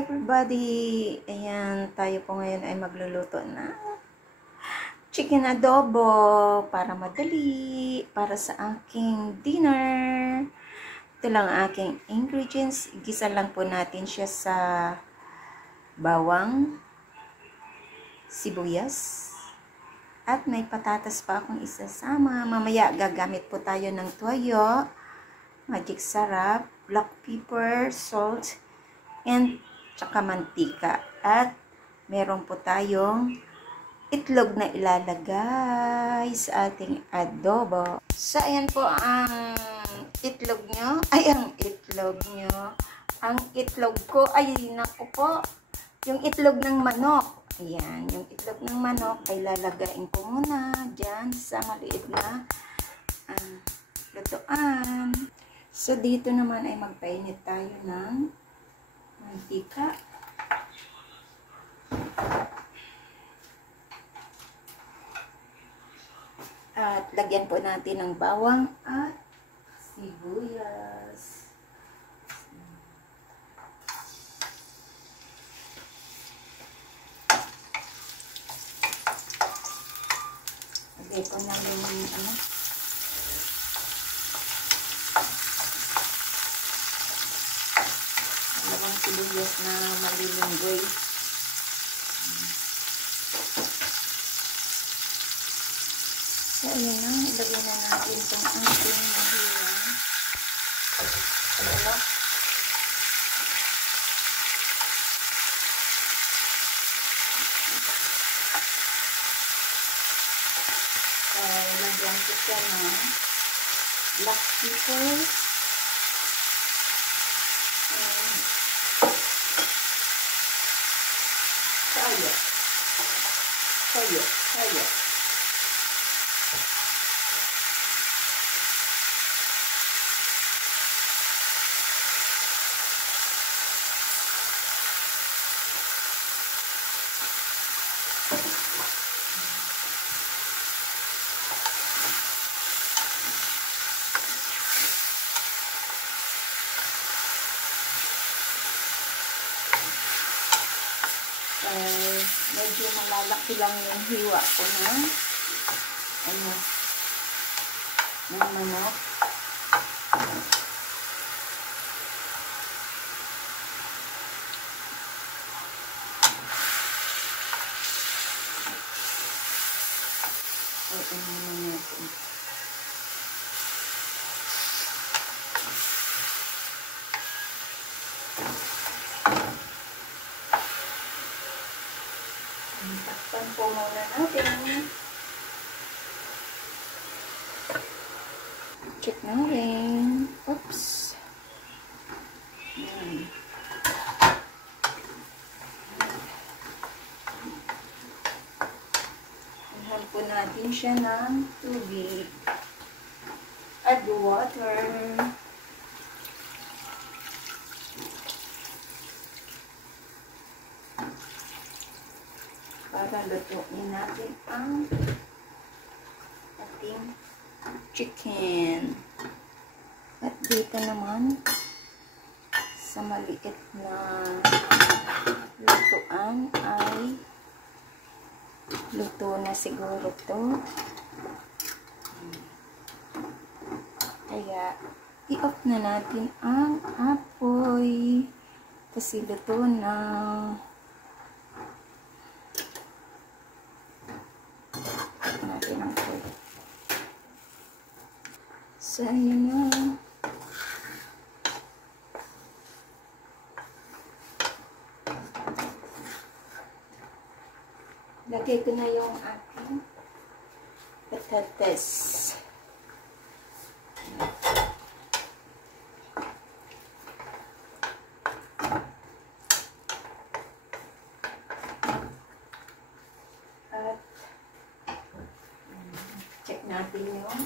everybody! Ayan, tayo po ngayon ay magluluto na chicken adobo para madali, para sa aking dinner. Ito lang aking ingredients. Igisa lang po natin siya sa bawang, sibuyas, at may patatas pa akong isasama. Mamaya gagamit po tayo ng toyo, magic sarap, black pepper, salt, and tsaka mantika. At meron po tayong itlog na ilalagay sa ating adobo. So, ayan po ang itlog nyo. Ay, ang itlog nyo. Ang itlog ko, ay, naku po, yung itlog ng manok. Ayan, yung itlog ng manok ay lalagain ko muna dyan sa maliit na lutuan. So, dito naman ay magpainit tayo ng mantika. At lagyan po natin ng bawang at sibuyas. Lagyan po natin ng dalawang sibuyas na malilunggoy. So, ayan na. Ilagay na natin itong ating mahiwa. Ano? Lagyan ko siya ng black pepper. Toyo. Medyo malalaki lang yung hiwa ko na ng manok. Natin. Takpan po muna natin. Check natin. Oops. Yan. Ihan po natin siya ng tubig. Add water. Para lutuin natin ang ating chicken. At dito naman sa maliit na lutuan ay luto na siguro to. Kaya i-off na natin ang apoy kasi luto na. So, ayun na. Lagay ko na yung aking patatas. At check natin yung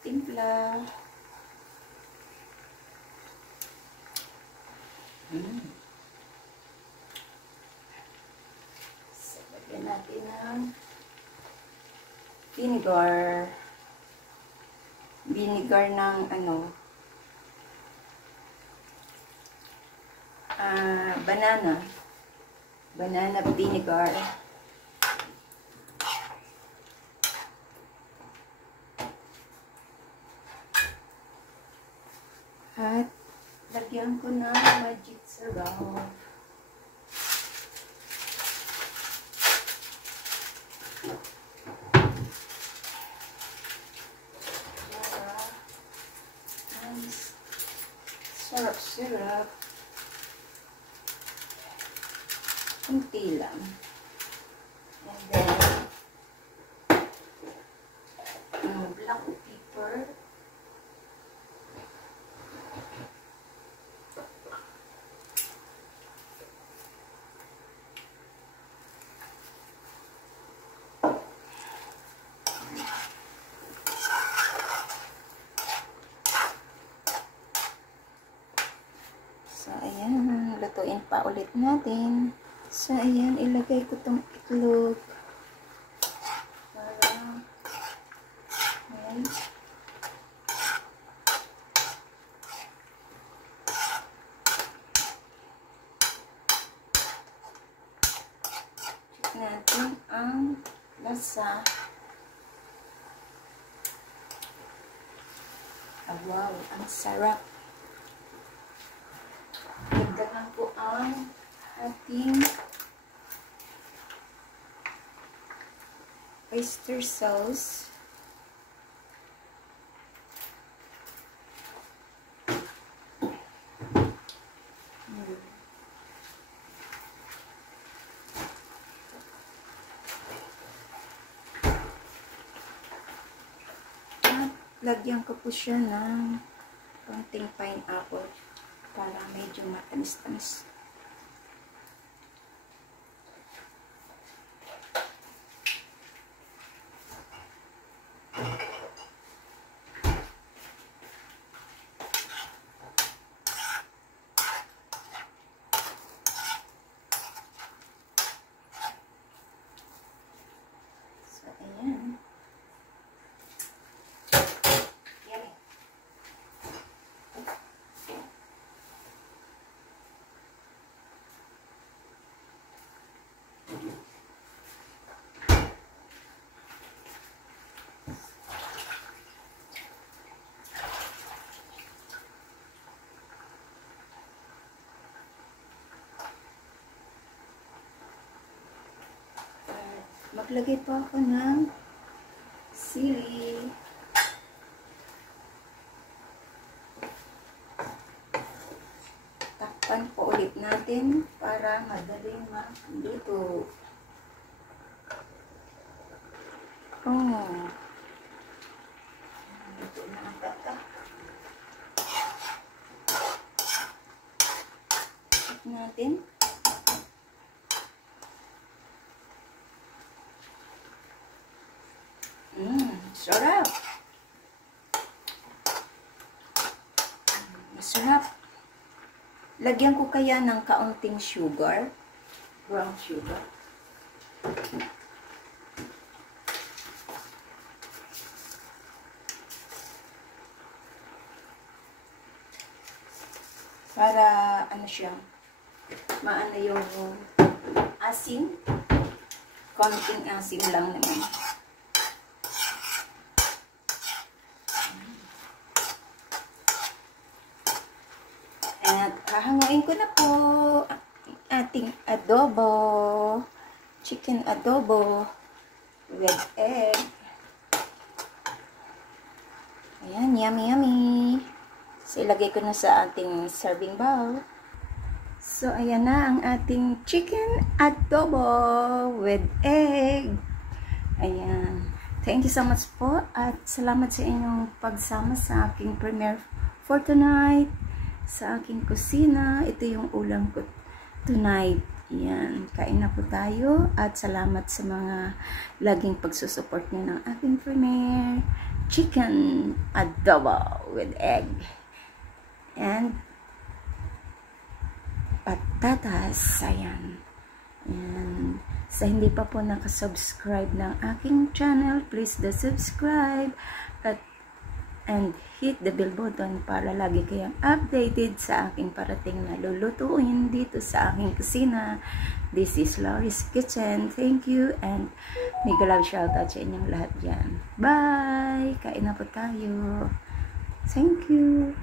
timpla. So, lagyan natin ng vinegar. Vinegar ng banana vinegar. At lagyan ko ng magic syrup. Syrup. Kunti lang. And then, black pepper. So, ayan. Lutuin pa ulit natin. So, ayan. Ilagay ko tong itlog. Para, ayan. Check natin ang lasa. Wow, ang sarap. Dagdagan ko ang ating oyster sauce. At lagyan ko po siya ng konting pineapple para medyo matamis-tamis. So, ayan. Maglagay po ako ng sili. Takpan po ulit natin para madaling maluto. Oh. Luto na agad ka. Check natin. Sarap. Masarap. Lagyan ko kaya ng kaunting sugar. Brown sugar. Para ano siya, maano yung asin. Konting asin lang naman. At hahanguin ko na po ang ating adobo. Chicken adobo with egg. Ayan, yummy yummy. So, ilagay ko na sa ating serving bowl. So, ayan na ang ating chicken adobo with egg. Ayan. Thank you so much po at salamat sa inyong pagsama sa aking premiere for tonight. Sa aking kusina, ito yung ulam ko tonight. Yan, kain na po tayo at salamat sa mga laging pagsusupport niyo ng aking premiere chicken adobo with egg and patatas. Ayan. Yan. Sa hindi pa po nakasubscribe ng aking channel, please subscribe at and hit the bell button para lagi kayong updated sa aking parating na lulutuin dito sa aking kusina. This is Laurie's Kitchen. Thank you and mega love shoutout sa inyong lahat dyan. Bye! Kain na po tayo. Thank you.